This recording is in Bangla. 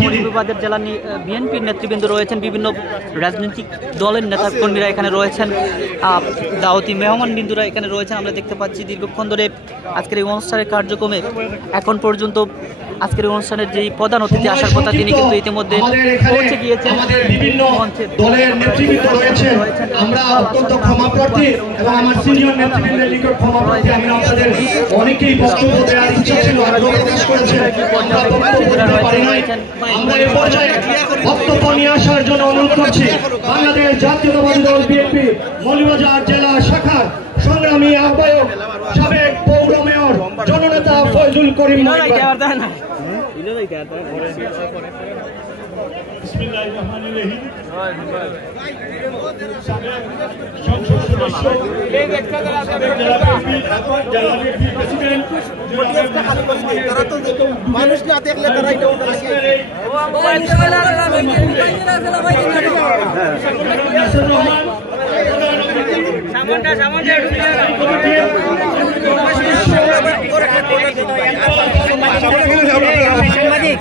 মৌলভীবাজার জেলা বিএনপির নেতৃবৃন্দ রয়েছেন, বিভিন্ন রাজনৈতিক দলের নেতা কর্মীরা এখানে রয়েছেন, দাওয়াতি মেহমানবৃন্দরা এখানে রয়েছেন। আমরা দেখতে পাচ্ছি দীর্ঘক্ষণ ধরে আজকের এই অনুষ্ঠানের কার্যক্রমে এখন পর্যন্ত আজকের অনুষ্ঠানের যেই প্রধান অতিথি আসার কথা তিনি কিন্তু ইতিমধ্যে পৌঁছে গিয়েছেন। বিভিন্ন দলের নেতৃবৃন্দ রয়েছেন, আমরা অত্যন্ত ক্ষমাপ্রার্থী এবং আমার সিনিয়র নেতৃবৃন্দের নিকট ক্ষমাপ্রার্থী। আমি আপনাদের অনেকেই বক্তব্য দেওয়ার ইচ্ছা ছিল, আগ্রহ প্রকাশ করেছেন, আমরা বক্তব্য দিতে পারি নাই। আমরা এই পর্যায়ে বক্তব্য নিয়ে আসার জন্য অনুরোধ করছি বাংলাদেশ জাতীয়তাবাদী দল বিএনপি মৌলভীবাজার জেলা শাখার সংগ্রামী আহ্বায়ক সাবেক পৌর মেয়র জননেতা ফয়জুল করিম। মানুষ না দেখলে তারাই সাংবাদিক